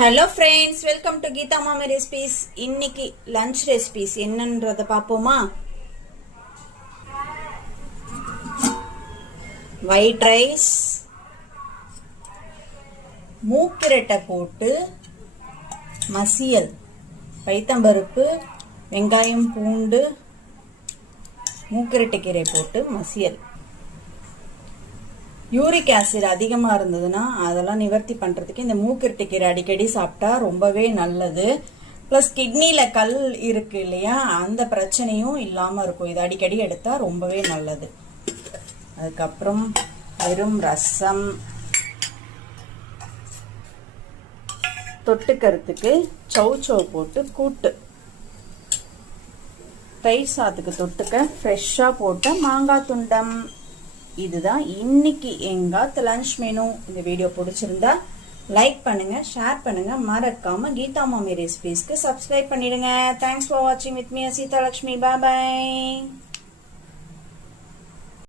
Hello friends welcome to Geetha Mami recipes இன்னைக்கு lunch recipes என்னன்றத பார்ப்போமா? ஒயிட் ரைஸ் மூக்கிரட்டை போட்டு மசியல் பைத்தம்பருப்பு வெங்காயம் பூண்டு மூக்கிரட்டை கீரை போட்டு மசியல். யூரிக் ஆசிட் அதிகமாக இருந்ததுன்னா அதெல்லாம் நிவர்த்தி பண்ணுறதுக்கு இந்த மூக்கிரட்டைக்கீரை அடிக்கடி சாப்பிட்டா ரொம்பவே நல்லது. ப்ளஸ் கிட்னியில் கல் இருக்கு இல்லையா அந்த பிரச்சனையும் இல்லாமல் இருக்கும். இது அடிக்கடி எடுத்தால் ரொம்பவே நல்லது. அதுக்கப்புறம் வெறும் ரசம். தொட்டுக்கிறதுக்கு சௌ சௌ போட்டு கூட்டு. தயிர் சாத்துக்கு தொட்டுக்க ஃப்ரெஷ்ஷாக போட்ட மாங்காய் துண்டம். இதுதான் இன்னைக்கு எங்காத்து லஞ்ச் மெனு இந்த வீடியோ பிடிச்சிருந்தா லைக் பண்ணுங்க ஷேர் பண்ணுங்க. மறக்காம கீதா மாமி ரெசிபீஸ்க்கு சப்ஸ்கிரைப் பண்ணிடுங்க. தேங்க்ஸ் ஃபார் வாட்சிங் with me Seetha Lakshmi. Bye